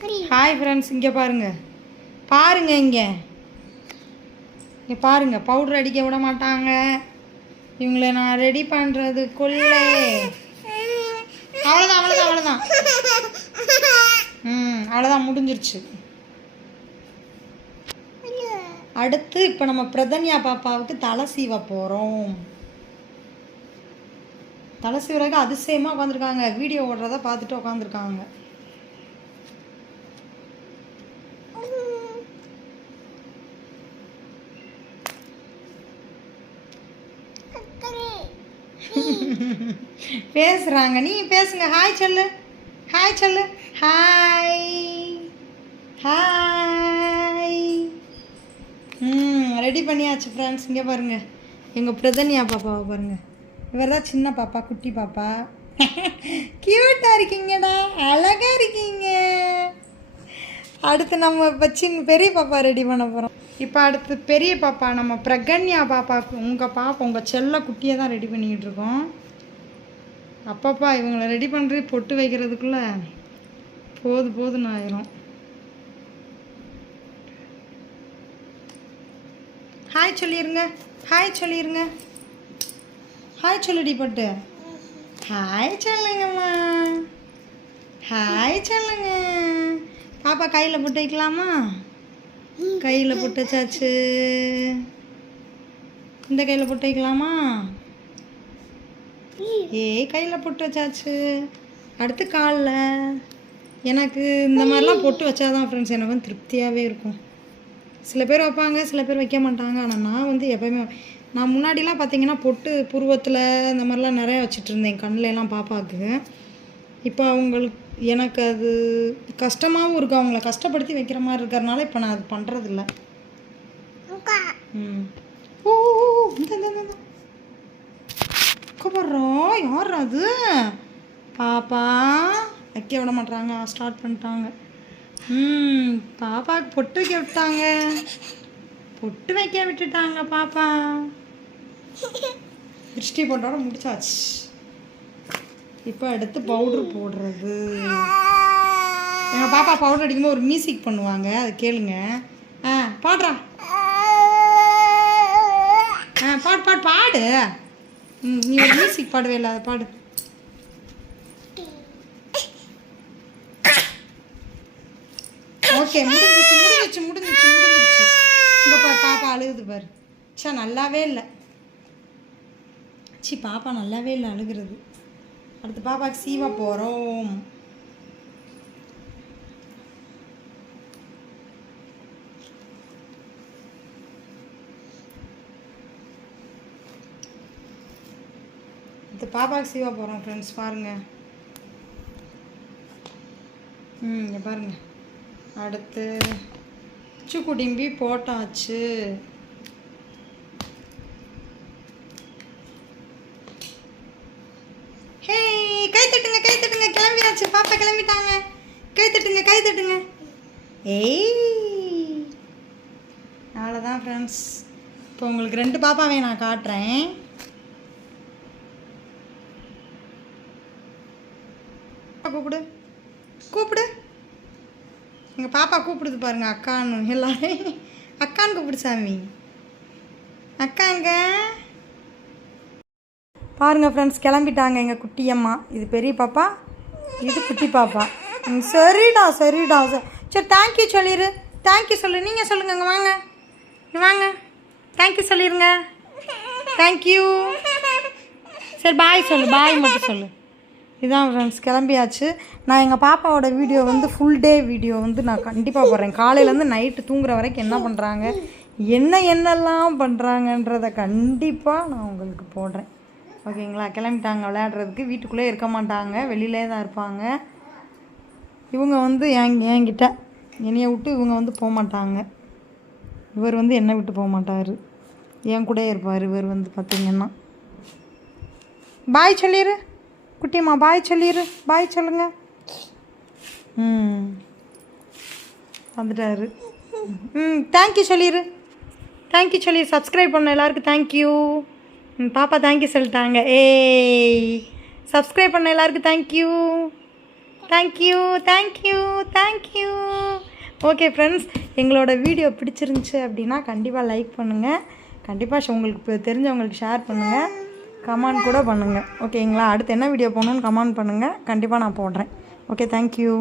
Hi friends இங்கே பாருங்கள் பாருங்க இங்கே. இங்கே பாருங்கள் பவுடர் அடிக்க விட மாட்டாங்க. இவங்களை நான் ரெடி பண்ணுறதுக்குள்ளே அவ்வளோதான் அவ்வளோதான் அவ்வளோதான் ம் அவ்வளோதான் முடிஞ்சிருச்சு. அடுத்து இப்போ நம்ம பிரதன்யா பாப்பாவுக்கு தலை சீவ போகிறோம் தலை சீவராக அதிசயமாக உட்காந்துருக்காங்க வீடியோ ஓடுறத பார்த்துட்டு உட்காந்துருக்காங்க பேசுகிறாங்க நீ பேசுங்க. ஹாய் சொல்லு. ஹாய் சொல்லு. ஹாய் ஹாய் ம் ரெடி பண்ணியாச்சு ஃப்ரெண்ட்ஸ் இங்கே பாருங்கள் எங்கள் பிரதன்யா பாப்பாவை பாருங்கள் இவர் தான் சின்ன பாப்பா குட்டி பாப்பா. க்யூட்டாக இருக்கீங்கடா. அழகாக இருக்கீங்க. அடுத்து நம்ம இப்போ சின்ன பெரிய பாப்பா ரெடி பண்ண போகிறோம் இப்போ அடுத்து பெரிய பாப்பா நம்ம பிரகன்யா பாப்பா உங்கள் பாப்பா உங்கள் செல்ல குட்டியை தான் ரெடி பண்ணிக்கிட்டு இருக்கோம். அப்பப்பா இவங்களை ரெடி பண்ணுறது பொட்டு வைக்கிறதுக்குள்ளே போது போதுன்னு ஆயிரும். ஹாய் சொல்லிடுங்க ஹாய் சொல்லிடுங்க ஹாய் சொல்லுடி பட்டு. ஹாய் சொல்லுங்கம்மா. ஹாய் சொல்லுங்க. பாப்பா கையில் போட்டு வைக்கலாமா? கையில் போட்டச்சாச்சு. இந்த கையில் போட்டு வைக்கலாமா ஏ கையில் பொட்டு வச்சாச்சு அடுத்து காலில். எனக்கு இந்த மாதிரிலாம் பொட்டு வச்சாதான் ஃப்ரெண்ட்ஸ் எனக்கு வந்து திருப்தியாகவே இருக்கும். சில பேர் வைப்பாங்க சில பேர் வைக்க மாட்டாங்க. ஆனால் நான் வந்து எப்போயுமே நான் முன்னாடிலாம் பார்த்தீங்கன்னா பொட்டு புருவத்தில் இந்த மாதிரிலாம் நிறையா வச்சுட்டு இருந்தேன். கண்ணிலலாம் பாப்பாவுக்கு இப்போ அவங்களுக்கு எனக்கு அது கஷ்டமாகவும் இருக்கும். அவங்கள கஷ்டப்படுத்தி வைக்கிற மாதிரி இருக்கிறனால இப்போ நான் அது பண்ணுறதில்ல ம். ஓ இந்த கூப்பிட்றோம் யார் அது? பாப்பா வைக்க விட மாட்றாங்க. ஸ்டார்ட் பண்ணிட்டாங்க. ம் பாப்பாவுக்கு பொட்டு வைக்க விட்டாங்க. பொட்டு வைக்க விட்டுட்டாங்க பாப்பா. திருஷ்டி போட்டோட முடிச்சாச்சு. இப்போ அடுத்து பவுட்ரு போடுறது. எங்கள் பாப்பா பவுடர் அடிக்கும்போது ஒரு மியூசிக் பண்ணுவாங்க அதை கேளுங்க. ஆ பாடுறா. ஆ பாடு பாடு பாடு. ம் நீ ஒரு மியூசிக் பாடவே இல்லை அதை பாடு. ஓகே முடிஞ்சிச்சு முடிஞ்சிச்சு முடிஞ்சிச்சு முடிஞ்சிச்சு. இந்த பாரு பாப்பா அழுகுது பாரு. ச்சே நல்லாவே இல்லை. சி பாப்பா நல்லாவே இல்லை அழுகிறது. அடுத்து பாப்பாக்கு சீவா போகிறோம் அடுத்து பாப்பாக்கு சீவா போகிறோம் ஃப்ரெண்ட்ஸ் பாருங்கள் ம் பாருங்கள் பாருங்க. அடுத்து உச்சி குடிம்பி போட்டாச்சு ஹே கை தட்டுங்க கை தட்டுங்க கிளம்பியாச்சு பாப்பா கிளம்பிட்டாங்க. கை தட்டுங்க கை தட்டுங்க. ஏய். அவ்வளோதான் ஃப்ரெண்ட்ஸ் இப்போ உங்களுக்கு ரெண்டு பாப்பாவே நான் காட்டுறேன். கூப்பிடு. கூப்பிடு. எங்கள் பாப்பா கூப்பிடுது பாருங்க அக்கான்னு எல்லாரும் அக்கான்னு கூப்பிடு சாமி. அக்காங்க பாருங்க ஃப்ரெண்ட்ஸ் கிளம்பிட்டாங்க எங்கள் குட்டியம்மா இது பெரிய பாப்பா. இது குட்டி பாப்பா. ம், சரிடா சரிடா. ச- சரி தேங்க்யூ சொல்லிடு தேங்க்யூ சொல்லு. நீங்கள் சொல்லுங்க வாங்க. வாங்க. தேங்க்யூ சொல்லிடுங்க தேங்க்யூ சரி பாய் சொல்லு. பாய் மட்டும் சொல்லு. இதான் ஃப்ரெண்ட்ஸ் கிளம்பியாச்சு. நான் எங்கள் பாப்பாவோட வீடியோ வந்து ஃபுல் டே வீடியோ வந்து நான் கண்டிப்பாக போடுறேன். காலையிலேருந்து நைட்டு தூங்குற வரைக்கும் என்ன பண்ணுறாங்க என்ன என்னெல்லாம் பண்ணுறாங்கன்றத கண்டிப்பாக நான் உங்களுக்கு போடுறேன். ஓகேங்களா? கிளம்பிட்டாங்க விளையாடுறதுக்கு. வீட்டுக்குள்ளே இருக்க மாட்டாங்க. வெளியிலே தான் இருப்பாங்க. இவங்க வந்து என் என்கிட்ட. என்னையை விட்டு இவங்க வந்து போக மாட்டாங்க. இவர் வந்து என்னை விட்டு போக மாட்டார். என் கூட இருப்பார். இவர் வந்து பார்த்தீங்கன்னா பாய் சொல்லிடு குட்டிம்மா பாய் சொல்லிடு பாய் சொல்லுங்க. ம். வந்துட்டாரு. ம் தேங்க்யூ சொல்லிடு தேங்க்யூ சொல்லி சப்ஸ்கிரைப் பண்ண. எல்லாருக்கும் தேங்க்யூ பாப்பா தேங்க்யூ சொல்லிட்டாங்க. ஏய் சப்ஸ்கிரைப் பண்ண எல்லாருக்கும் thank you thank you thank you thank you okay friends எங்களோட வீடியோ பிடிச்சிருந்துச்சு அப்படின்னா கண்டிப்பாக லைக் பண்ணுங்கள் கண்டிப்பாக உங்களுக்கு இப்போ தெரிஞ்சவங்களுக்கு ஷேர் பண்ணுங்கள் கமெண்ட் கூட பண்ணுங்கள் ஓகேங்களா அடுத்து என்ன வீடியோ போகணுன்னு கமெண்ட் பண்ணுங்கள் கண்டிப்பாக நான் போடுறேன். Okay thank you